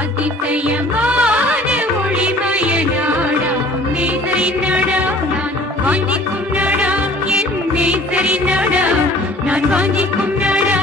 அதிசயமான ஒளிமயனாடா மேசரி நடா நான் வாங்கிக்கும் நடா என் மேசரி நடா நான் வாங்கிக்கும் நடா.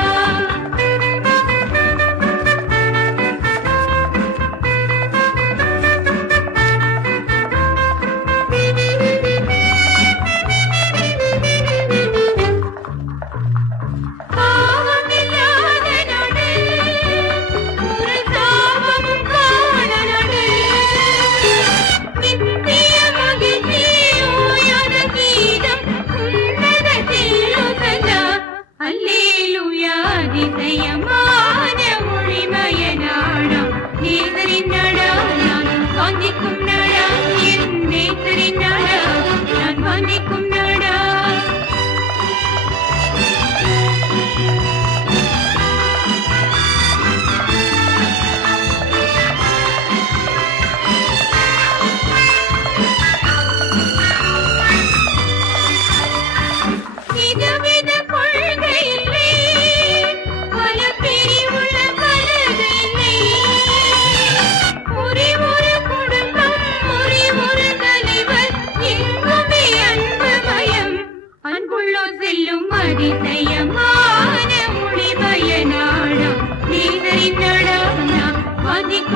உள்ளோ செல்லும் அதிசயமான மொழி பயனாளம் நீதரின் நடானா மதிக்க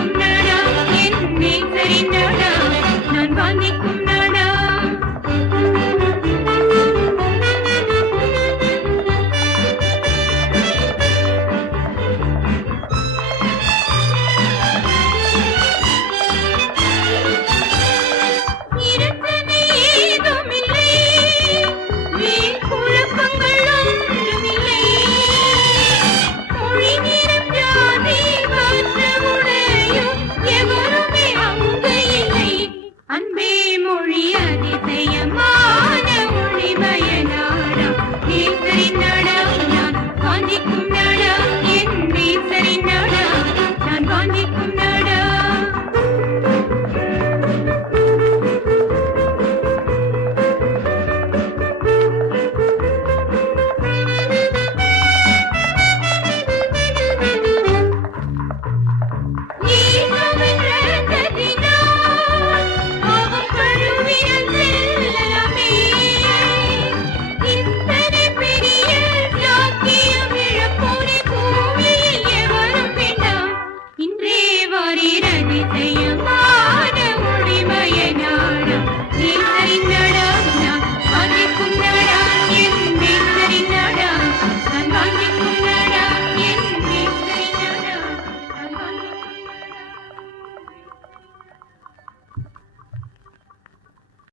மொழி அதிசயமா வாரிரதிசயமான முடிமயனாடும்